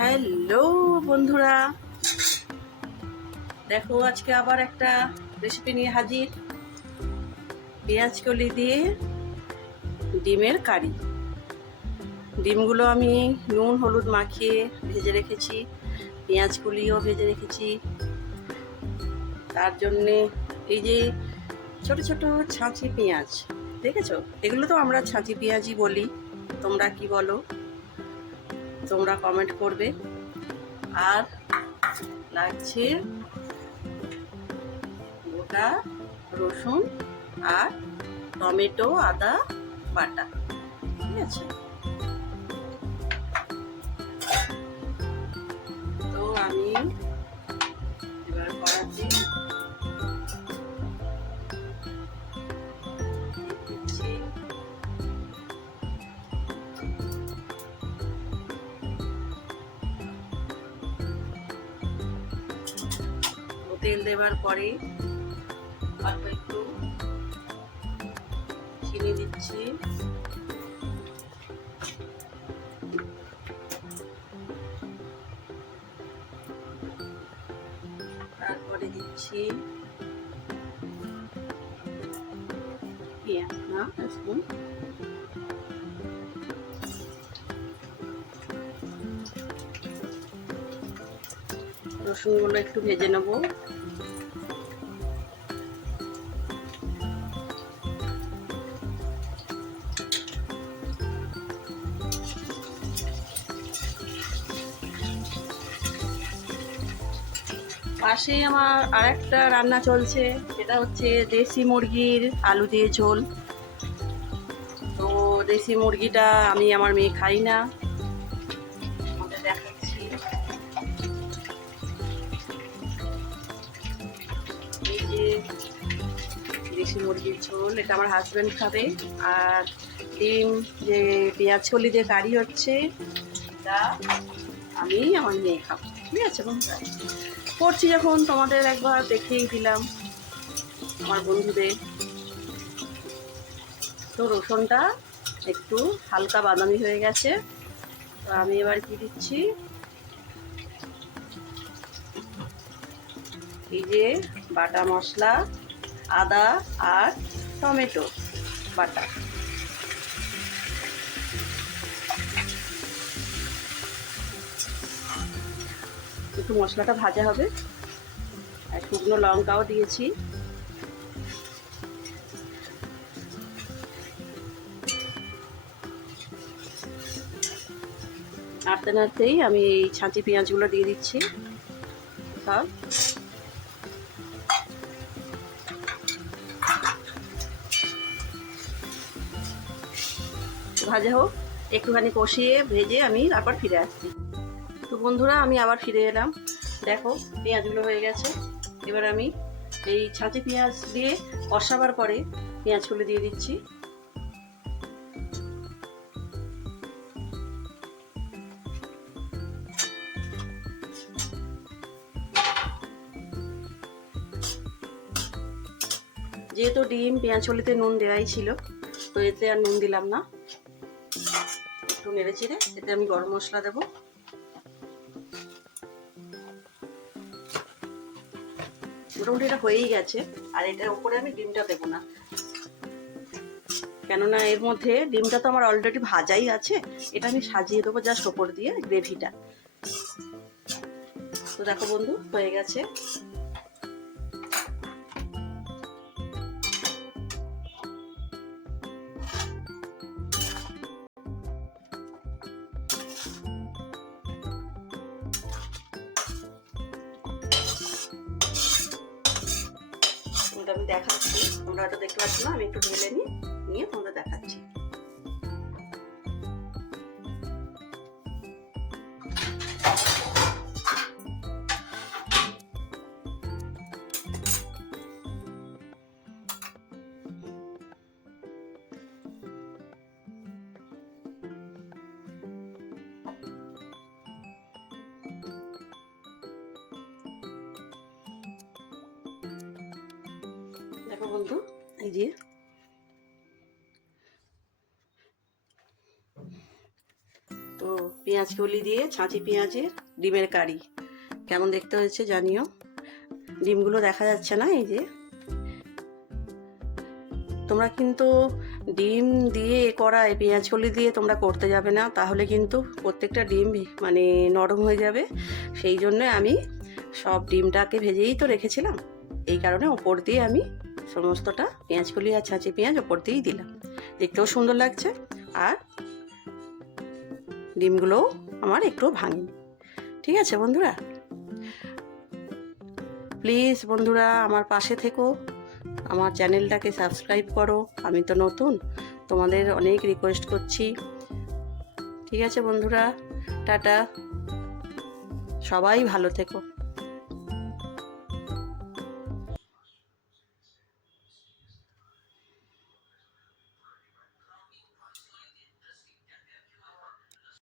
Hello বন্ধুরা, দেখো আজকে আবার একটা রেসিপি নিয়ে হাজির। পেঁয়াজ কলি দিয়ে ডিমের কারি। ডিমগুলো আমি নুন হলুদ মাখিয়ে ভেজে রেখেছি, পেঁয়াজ কলিও ভেজে রেখেছি। তার জন্যে এই যে ছোট ছোট ছাঁচি পেঁয়াজ দেখেছো, এগুলো তো আমরা ছাঁচি পেঁয়াজই বলি, তোমরা কি বলো তোমরা কমেন্ট করবে। আর লাগছে গোটা রসুন আর টমেটো আদা বাটা, ঠিক আছে। তো আমি এবার কড়াতে দিচ্ছি তেল। দেওয়ার পরে অল্প একটু চিনি দিচ্ছি, তারপরে দিচ্ছি পেঁয়াজ না রসুন, রসুনগুলো একটু ভেজে নেবো। পাশেই আমার আরেকটা রান্না চলছে, সেটা হচ্ছে দেশি মুরগির আলু দিয়ে ঝোল। তো দেশি মুরগিটা আমি আমার মেয়ে খাই না, আমাদের দেখাচ্ছি। এই যে দেশি মুরগির ঝোল, এটা আমার হাজব্যান্ড খাবে। আর ডিম যে পেঁয়াজ কলি দিয়ে কারি হচ্ছে, এটা আমি আমার মেয়ে খাবো, ঠিক আছে বন্ধুরা। করছি যখন তোমাদের একবার দেখিয়েই দিলাম আমার বন্ধুদের। তো রসুনটা একটু হালকা বাদামি হয়ে গেছে, তো আমি এবার কি দিচ্ছি, এই যে বাটা মশলা আদা আর টমেটো বাটা। একটু মশলাটা ভাজা হবে, আর শুকনো লঙ্কাও দিয়েছি। নাড়তে নাড়তেই আমি এই ছাঁচি পেঁয়াজগুলো দিয়ে দিচ্ছি সব। ভাজা হোক, একটুখানি কষিয়ে ভেজে আমি তারপর ফিরে আসছি। তো বন্ধুরা আমি আবার ফিরে এলাম, দেখো পেঁয়াজগুলো হয়ে গেছে। এবার আমি এই ছাঁচি পেঁয়াজ দিয়ে কষাবার পরে পেঁয়াজগুলো দিয়ে দিচ্ছি। যেহেতু ডিম পেঁয়াজ কলিতে নুন দেওয়াই ছিল, তো এতে আর নুন দিলাম না। একটু নেড়ে চেড়ে এতে আমি গরম মশলা দেবো। মোটামুটি এটা হয়েই গেছে, আর এটার উপরে আমি ডিমটা দেবো না, কেননা এর মধ্যে ডিমটা তো আমার অলরেডি ভাজাই আছে। এটা আমি সাজিয়ে দেবো জাস্ট ওপর দিয়ে গ্রেভিটা। তো দেখো বন্ধু হয়ে গেছে। আমি দেখাচ্ছি, তোমরা হয়তো দেখতে পাচ্ছ না, আমি একটু ঢেলে নিয়ে তোমরা দেখাচ্ছি। দেখো বন্ধু, এই যে তো পেঁয়াজ পেঁয়াজ কলি দিয়ে ছাঁচি পেঁয়াজের ডিমের কারি। কেমন দেখতে হয়েছে জানিও। ডিমগুলো দেখা যাচ্ছে না, এই যে। তোমরা কিন্তু ডিম দিয়ে করা এই পেঁয়াজ কলি দিয়ে তোমরা করতে যাবে না, তাহলে কিন্তু প্রত্যেকটা ডিম মানে নরম হয়ে যাবে। সেই জন্য আমি সব ডিমটাকে ভেজেই তো রেখেছিলাম, এই কারণে ওপর দিয়ে আমি সমস্তটা পেঁয়াজ কলি আর ছাঁচি পেঁয়াজ ওপর দিয়েই দিলাম। দেখতেও সুন্দর লাগছে, আর ডিমগুলোও আমার একটুও ভাঙেনি। ঠিক আছে বন্ধুরা, প্লিজ বন্ধুরা আমার পাশে থেকো, আমার চ্যানেলটাকে সাবস্ক্রাইব করো। আমি তো নতুন, তোমাদের অনেক রিকোয়েস্ট করছি। ঠিক আছে বন্ধুরা, টাটা, সবাই ভালো থেকো।